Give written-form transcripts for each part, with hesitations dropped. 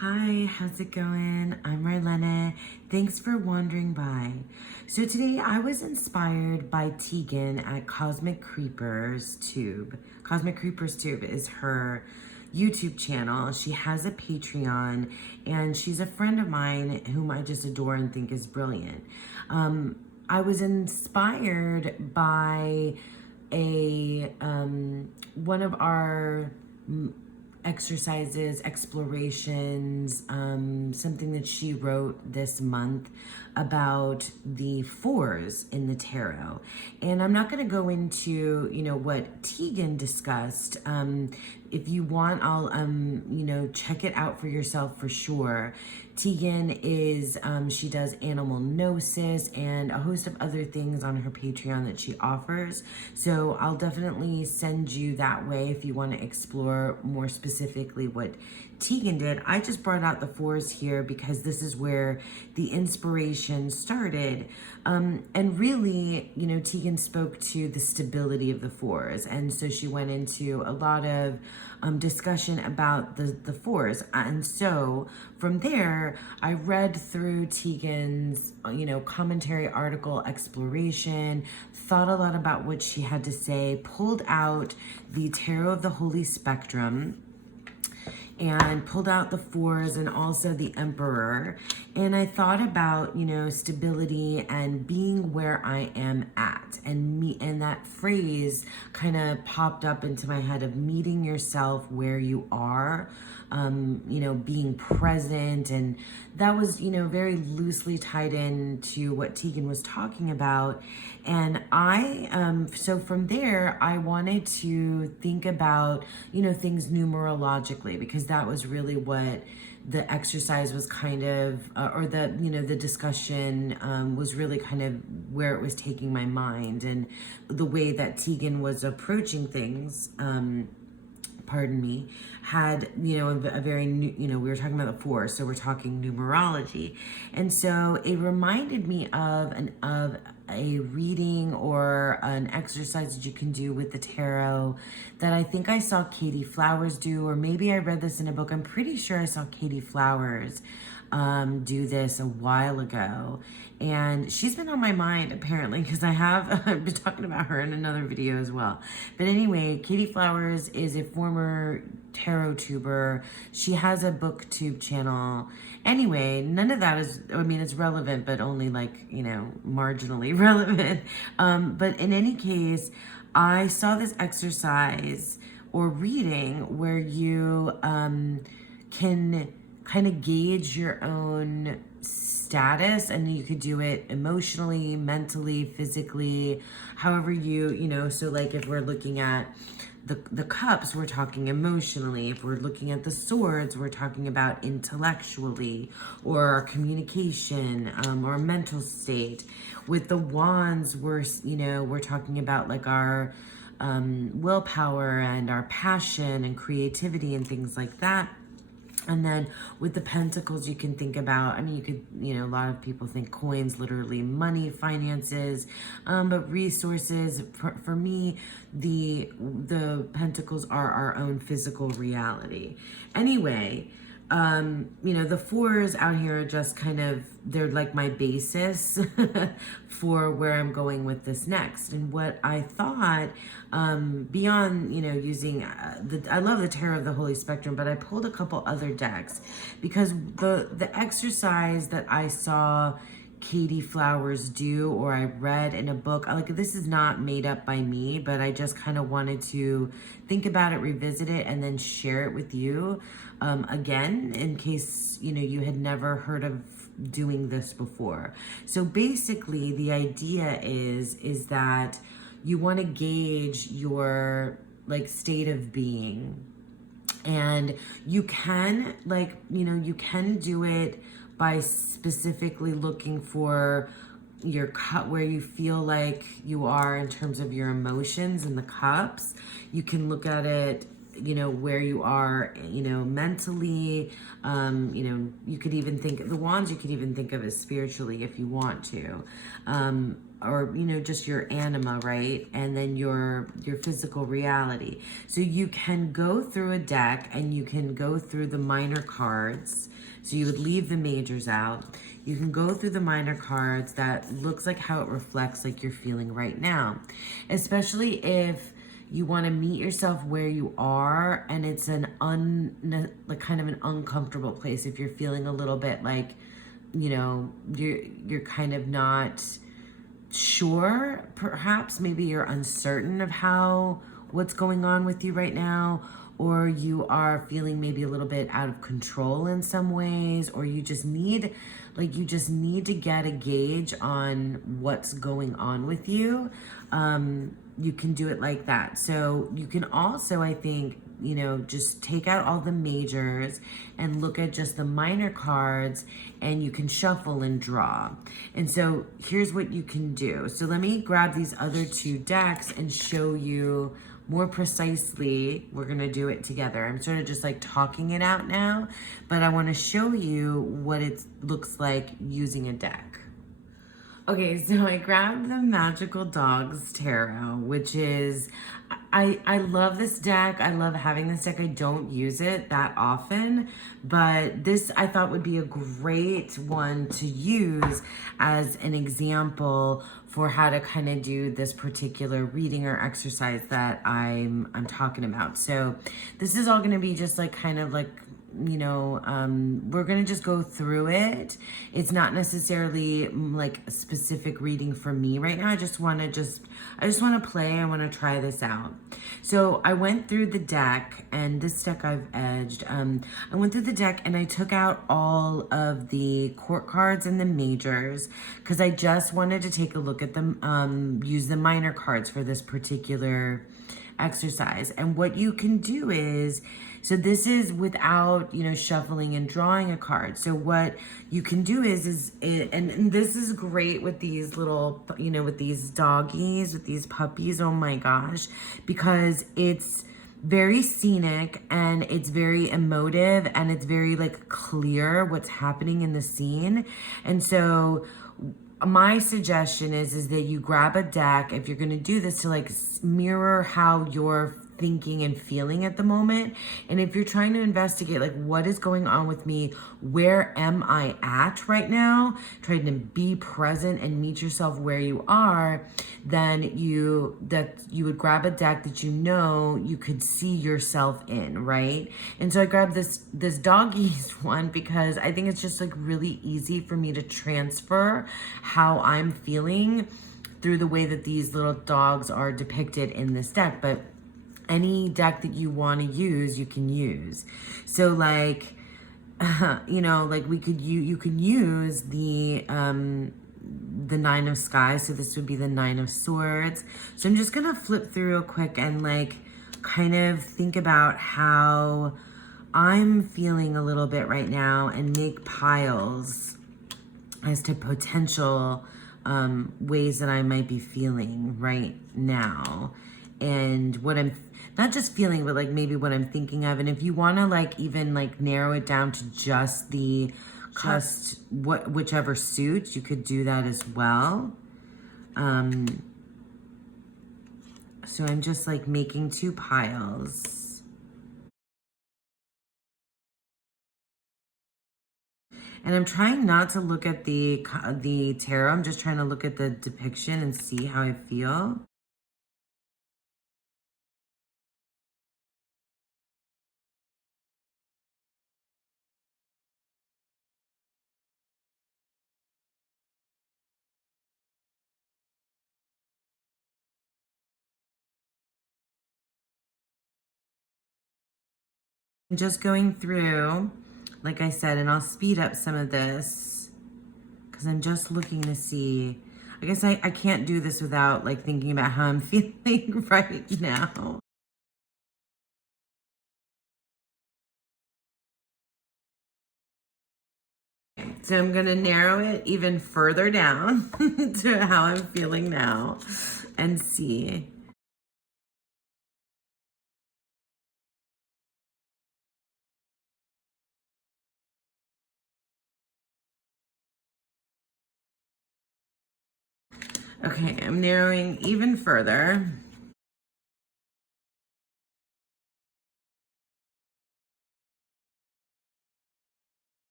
Hi, how's it going? I'm Marlena. Thanks for wandering by. So today I was inspired by Tegan at Cosmic Creepers Tube. Cosmic Creepers Tube is her YouTube channel. She has a Patreon and she's a friend of mine whom I just adore and think is brilliant. I was inspired by a one of our exercises, explorations, something that she wrote this month about the fours in the tarot. And I'm not going to go into, what Tegan discussed. If you want, I'll, check it out for yourself for sure. Tegan is, she does animal gnosis and a host of other things on her Patreon that she offers. So I'll definitely send you that way if you want to explore more specifically what Tegan did. I just brought out the fours here because this is where the inspiration started. And really, Tegan spoke to the stability of the fours. And so she went into a lot of discussion about the fours. And so from there, I read through Tegan's, commentary, article, exploration, thought a lot about what she had to say, pulled out the Tarot of the Holy Spectrum, and pulled out the fours and also the Emperor. And I thought about, stability and being where I am at. And that phrase kind of popped up into my head of meeting yourself where you are, being present. And that was, very loosely tied into what Tegan was talking about. And so from there, I wanted to think about, things numerologically, because that was really what the exercise was kind of, or the discussion was really kind of where it was taking my mind, and the way that Tegan was approaching things, had, a very new, we were talking about the four, so we're talking numerology. And so it reminded me of a reading or an exercise that you can do with the tarot that I think I saw Katie Flowers do, or maybe I read this in a book. I'm pretty sure I saw Katie Flowers do this a while ago. And she's been on my mind apparently, because I've been talking about her in another video as well. But anyway, Katie Flowers is a former tarot tuber. She has a booktube channel. Anyway, none of that is, it's relevant, but only marginally relevant. But in any case, I saw this exercise or reading where you can kind of gauge your own status, and you could do it emotionally, mentally, physically, however so like if we're looking at the cups, we're talking emotionally. If we're looking at the swords, we're talking about intellectually, or our communication, or mental state. With the wands, we're talking about like our willpower and our passion and creativity and things like that. And then with the pentacles, you can think about, a lot of people think coins, literally money, finances, but resources. For me, the pentacles are our own physical reality. Anyway, the fours out here are just kind of, they're like my basis for where I'm going with this next. And what I thought, beyond, using, I love the Tarot of the Holy Spectrum, but I pulled a couple other decks because the exercise that I saw Katie Flowers do, or I read in a book, this is not made up by me, but I just kind of wanted to think about it, revisit it, and then share it with you again, in case you had never heard of doing this before. So basically the idea is that you want to gauge your state of being, and you can you can do it by specifically looking for your cup, where you feel like you are in terms of your emotions in the cups. You can look at it, where you are, mentally. You could even think the wands, you could even think of as spiritually if you want to. or just your anima, right? And then your physical reality. So you can go through a deck and you can go through the minor cards. So you would leave the majors out. You can go through the minor cards that looks like how it reflects like you're feeling right now. Especially if you want to meet yourself where you are and it's like kind of an uncomfortable place. If you're feeling a little bit like, you're kind of not sure, perhaps maybe you're uncertain of what's going on with you right now, or you are feeling maybe a little bit out of control in some ways, or you just need to get a gauge on what's going on with you. You can do it like that. So you can also, I think, just take out all the majors and look at just the minor cards, and you can shuffle and draw. And so here's what you can do. So let me grab these other two decks and show you more precisely. We're gonna do it together. I'm sort of just like talking it out now, but I wanna show you what it looks like using a deck. Okay, so I grabbed the Magical Dogs Tarot, which is, I love this deck. I love having this deck. I don't use it that often, but this I thought would be a great one to use as an example for how to kind of do this particular reading or exercise that I'm talking about. So this is all going to be just like kind of like, we're gonna just go through it. It's not necessarily like a specific reading for me right now. I just want to play. I want to try this out. So I went through the deck, and this deck I've edged. I went through the deck and I took out all of the court cards and the majors because I just wanted to take a look at them, use the minor cards for this particular exercise. And what you can do is, so this is without, shuffling and drawing a card. So what you can do and this is great with these little, with these doggies, with these puppies, oh my gosh, because it's very scenic and it's very emotive and it's very like clear what's happening in the scene. And so my suggestion is that you grab a deck if you're going to do this to like mirror how you're thinking and feeling at the moment. And if you're trying to investigate like what is going on with me, where am I at right now, trying to be present and meet yourself where you are, then you would grab a deck that you could see yourself in, right? And so I grabbed this doggies one because I think it's just like really easy for me to transfer how I'm feeling through the way that these little dogs are depicted in this deck. But any deck that you want to use, you can use. So like, like you can use the Nine of Sky. So this would be the Nine of Swords. So I'm just gonna flip through real quick and like kind of think about how I'm feeling a little bit right now and make piles as to potential ways that I might be feeling right now. And what I'm not just feeling, but like maybe what I'm thinking of. And if you want to like even like narrow it down to just the whichever suit, you could do that as well. So I'm just like making two piles. And I'm trying not to look at the tarot. I'm just trying to look at the depiction and see how I feel. I'm just going through, like I said, and I'll speed up some of this because I'm just looking to see. I guess I can't do this without like thinking about how I'm feeling right now. So I'm gonna narrow it even further down to how I'm feeling now and see. Okay, I'm narrowing even further.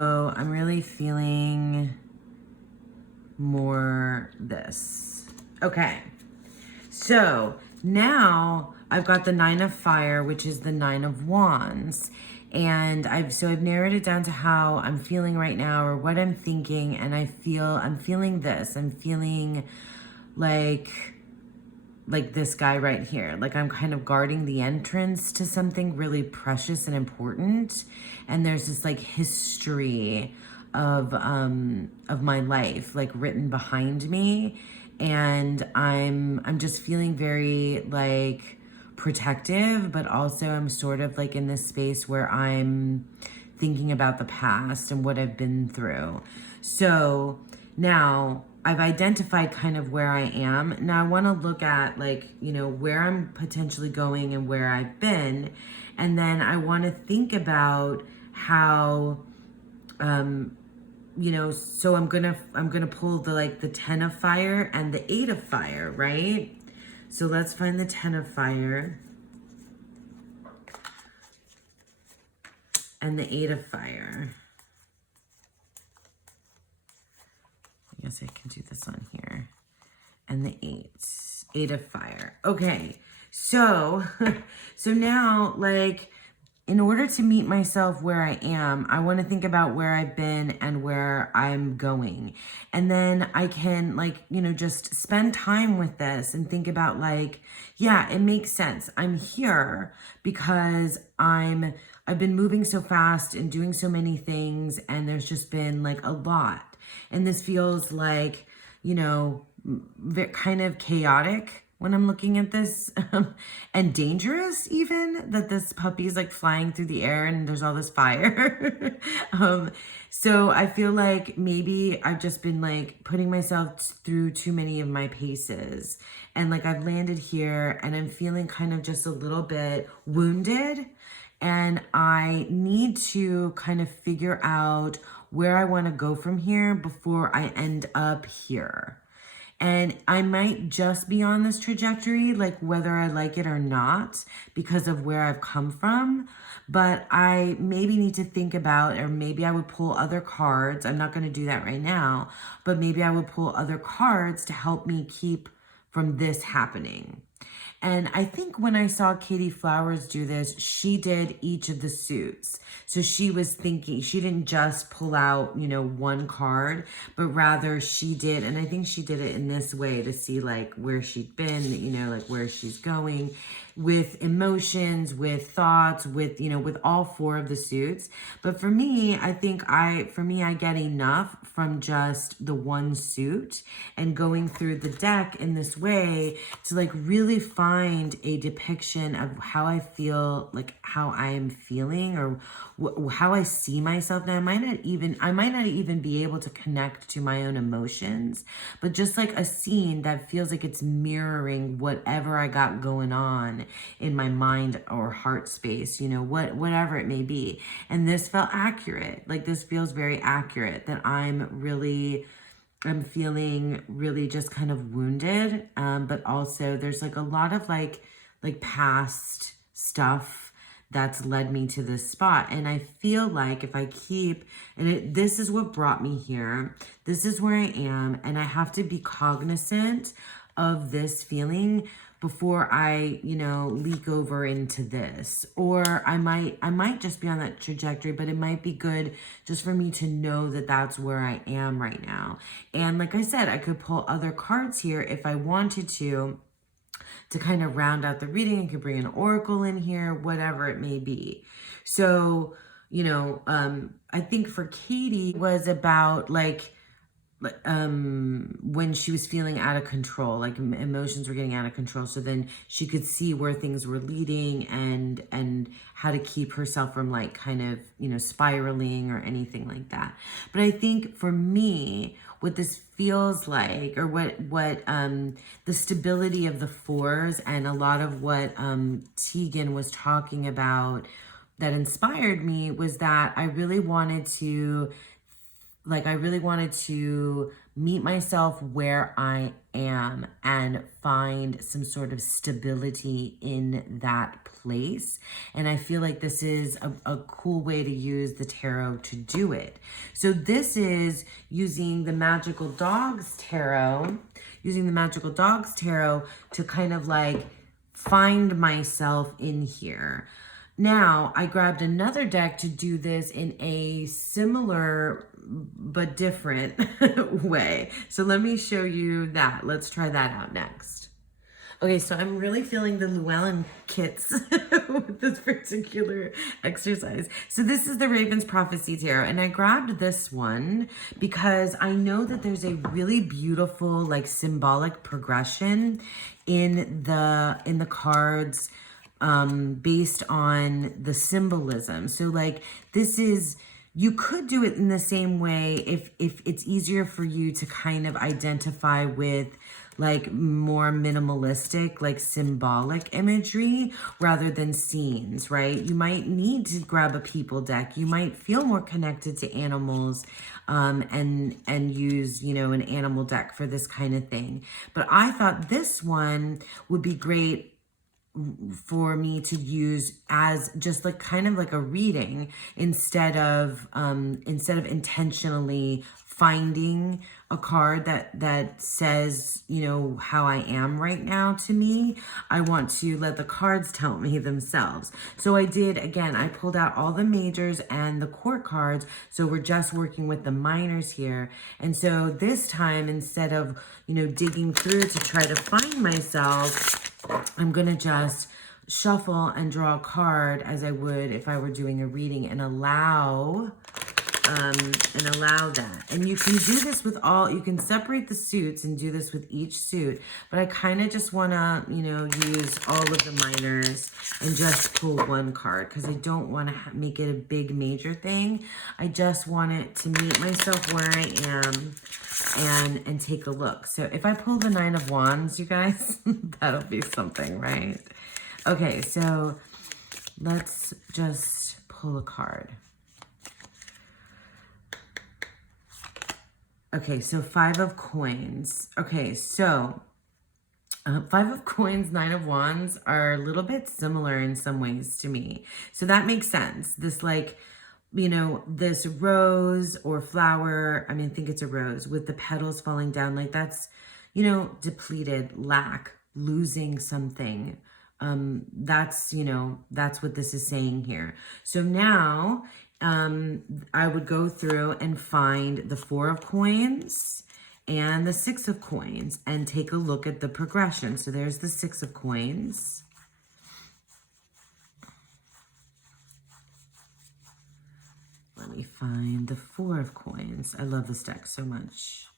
So I'm really feeling more this. Okay, so now I've got the Nine of Fire, which is the Nine of Wands. And I've narrowed it down to how I'm feeling right now or what I'm thinking, and I'm feeling this. I'm feeling like this guy right here. Like I'm kind of guarding the entrance to something really precious and important. And there's this like history of my life like written behind me. And I'm just feeling very like protective, but also I'm sort of like in this space where I'm thinking about the past and what I've been through. So now I've identified kind of where I am. Now I want to look at like, you know, where I'm potentially going and where I've been. And then I want to think about how, you know, so I'm gonna pull the 10 of fire and the 8 of fire, right? So let's find the 10 of fire and the 8 of fire. I guess I can do this on here. And the 8 of fire. Okay, so so now like in order to meet myself where I am, I want to think about where I've been and where I'm going. And then I can like, you know, just spend time with this and think about like, yeah, it makes sense. I'm here because I've been moving so fast and doing so many things, and there's just been like a lot. And this feels like, you know, kind of chaotic when I'm looking at this and dangerous even, that this puppy's like flying through the air and there's all this fire. So I feel like maybe I've just been like putting myself through too many of my paces, and like I've landed here and I'm feeling kind of just a little bit wounded, and I need to kind of figure out where I want to go from here before I end up here. And I might just be on this trajectory, like whether I like it or not, because of where I've come from. But I maybe need to think about, or maybe I would pull other cards. I'm not going to do that right now, but maybe I would pull other cards to help me keep from this happening. And I think when I saw Katie Flowers do this, she did each of the suits. So she was thinking, she didn't just pull out, you know, one card, but rather she did, and I think she did it in this way to see like where she'd been, you know, like where she's going with emotions, with thoughts, with, you know, with all four of the suits. But for me, I think I get enough from just the one suit and going through the deck in this way to like really find a depiction of how I feel, like how I am feeling, or how I see myself. Now I might not even be able to connect to my own emotions, but just like a scene that feels like it's mirroring whatever I got going on in my mind or heart space, you know, whatever it may be. And this felt accurate. Like this feels very accurate, that I'm feeling really just kind of wounded, but also there's like a lot of like past stuff that's led me to this spot. And I feel like if I keep, this is what brought me here, this is where I am, and I have to be cognizant of this feeling before I, you know, leak over into this. Or I might just be on that trajectory, but it might be good just for me to know that that's where I am right now. And like I said, I could pull other cards here if I wanted to kind of round out the reading. I could bring an oracle in here, whatever it may be. So, you know, I think for Katie was about like, when she was feeling out of control, like emotions were getting out of control, so then she could see where things were leading and how to keep herself from like kind of, you know, spiraling or anything like that. But I think for me, what this feels like, or what the stability of the fours and a lot of what Tegan was talking about that inspired me, was that I really wanted to like I really wanted to meet myself where I am and find some sort of stability in that place. And I feel like this is a cool way to use the tarot to do it. So this is using the Magical Dogs Tarot, to kind of like find myself in here. Now, I grabbed another deck to do this in a similar but different way. So let me show you that. Let's try that out next. Okay, so I'm really feeling the Llewellyn kits with this particular exercise. So this is the Raven's Prophecy Tarot, and I grabbed this one because I know that there's a really beautiful, like, symbolic progression in the cards based on the symbolism. So, like, this is, you could do it in the same way if it's easier for you to kind of identify with like more minimalistic, like symbolic imagery rather than scenes, right? You might need to grab a people deck. You might feel more connected to animals and use, you know, an animal deck for this kind of thing. But I thought this one would be great for me to use as just like kind of like a reading instead of intentionally finding a card that says, you know, how I am right now to me. I want to let the cards tell me themselves. So I did, again, I pulled out all the majors and the court cards. So we're just working with the minors here. And so this time, instead of, you know, digging through to try to find myself, I'm going to just shuffle and draw a card as I would if I were doing a reading and allow that. And you can do this with all, you can separate the suits and do this with each suit, but I kind of just want to, you know, use all of the minors and just pull one card because I don't want to make it a big major thing. I just want it to meet myself where I am and take a look. So if I pull the Nine of Wands, you guys, that'll be something, right? Okay, so let's just pull a card. Okay, so Five of Coins. Okay, so Five of Coins, Nine of Wands are a little bit similar in some ways to me. So that makes sense. This, like, you know, this rose or flower, I mean, I think it's a rose with the petals falling down, like that's, you know, depleted, lack, losing something. That's, you know, that's what this is saying here. So now I would go through and find the Four of Coins and the Six of Coins and take a look at the progression. So there's the Six of Coins. Let me find the Four of Coins. I love this deck so much.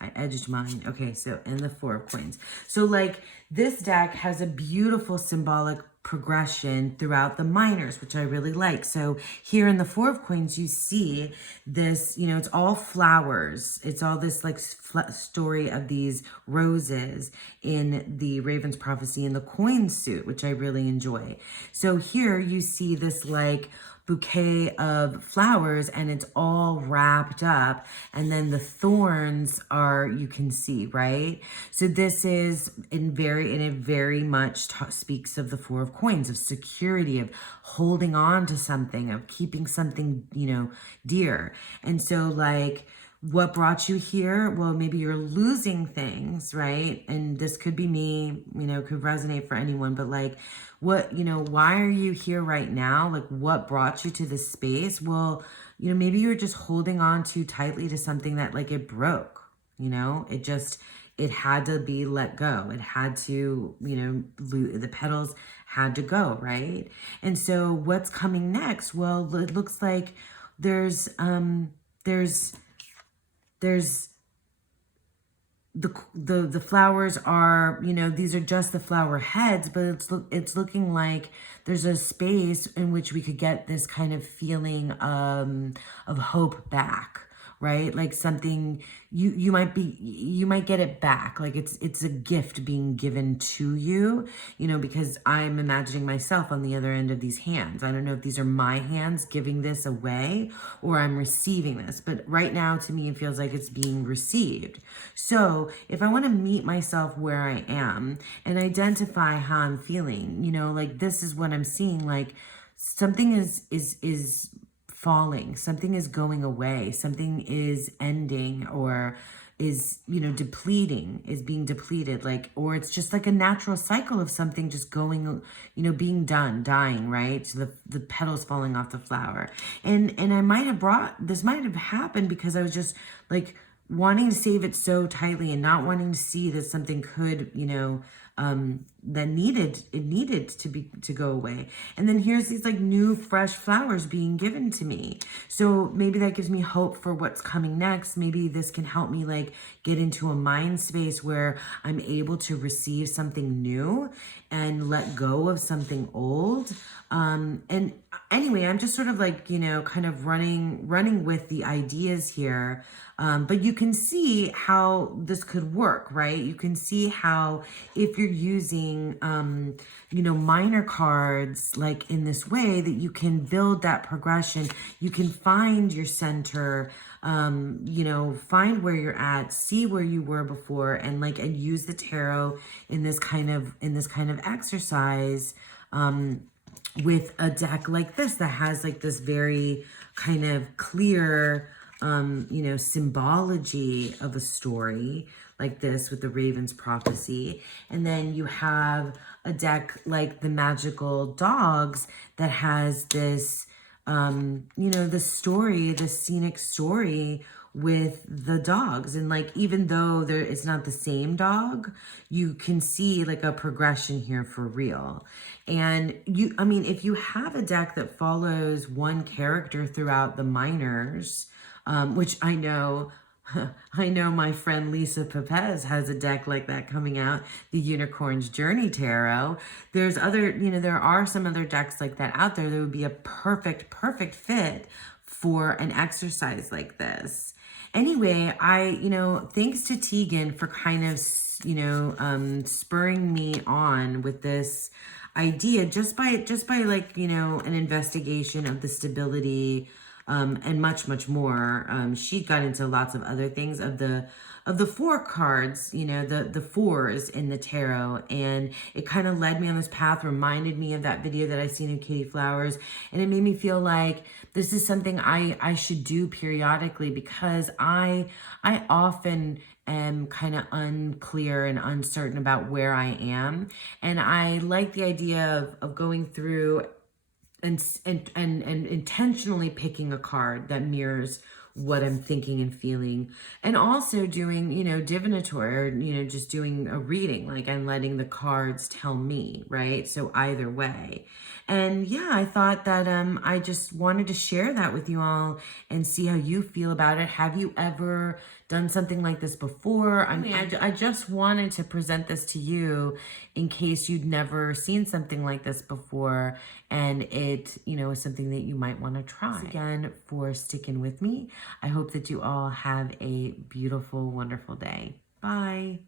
I edged mine. Okay, so, and the Four of Coins. So, like, this deck has a beautiful symbolic progression throughout the minors, which I really like. So here in the Four of Coins, you see this, you know, it's all flowers. It's all this like story of these roses in the Raven's Prophecy in the coin suit, which I really enjoy. So here you see this like bouquet of flowers and it's all wrapped up, and then the thorns are, you can see, right? So this is it very much speaks of the Four of Coins, of security, of holding on to something, of keeping something, you know, dear. And so, like, what brought you here? Well, maybe you're losing things, right? And this could be me, you know, could resonate for anyone, but like, what, you know, why are you here right now? Like, what brought you to this space? Well, you know, maybe you're just holding on too tightly to something that, like, it broke, you know, it had to be let go. It had to, you know, the petals had to go, right? And so what's coming next? Well, it looks like there's the flowers are, you know, these are just the flower heads, but it's looking like there's a space in which we could get this kind of feeling of hope back, right? Like something you might get it back. Like it's a gift being given to you, because I'm imagining myself on the other end of these hands. I don't know if these are my hands giving this away or I'm receiving this, but right now to me it feels like it's being received. So if I want to meet myself where I am and identify how I'm feeling, like this is what I'm seeing, like something is falling, something is going away, something is ending, or is depleting, is being depleted, like, or it's just like a natural cycle of something just going, being done, dying, right? So the petals falling off the flower. And I might have this might have happened because I was just like wanting to save it so tightly and not wanting to see that something could, that needed to go away. And then here's these like new fresh flowers being given to me. So maybe that gives me hope for what's coming next. Maybe this can help me like get into a mind space where I'm able to receive something new and let go of something old. And anyway, I'm just sort of like, kind of running with the ideas here. But you can see how this could work, right? You can see how if you're using, minor cards like in this way, that you can build that progression. You can find your center, find where you're at, see where you were before, and use the tarot in this kind of exercise, with a deck like this that has like this very kind of clear, symbology of a story like this with the Raven's Prophecy. And then you have a deck like the Magical Dogs that has this, the story, the scenic story with the dogs. And like, even though it's not the same dog, you can see like a progression here for real. And if you have a deck that follows one character throughout the minors, which I know my friend Lisa Pepez has a deck like that coming out, the Unicorn's Journey Tarot. There are some other decks like that out there that would be a perfect fit for an exercise like this. Anyway, thanks to Tegan for kind of, spurring me on with this idea just by like, an investigation of the stability, and much more. She got into lots of other things of the four cards, the fours in the tarot. And it kind of led me on this path, reminded me of that video that I seen of Katie Flowers. And it made me feel like this is something I should do periodically, because I often am kind of unclear and uncertain about where I am. And I like the idea of going through and intentionally picking a card that mirrors what I'm thinking and feeling, and also doing, divinatory, or, just doing a reading, like, and letting the cards tell me, right? So either way. And yeah, I thought that I just wanted to share that with you all and see how you feel about it. Have you ever done something like this before? I mean, I just wanted to present this to you in case you'd never seen something like this before, and it, is something that you might want to try. Thanks again for sticking with me. I hope that you all have a beautiful, wonderful day. Bye.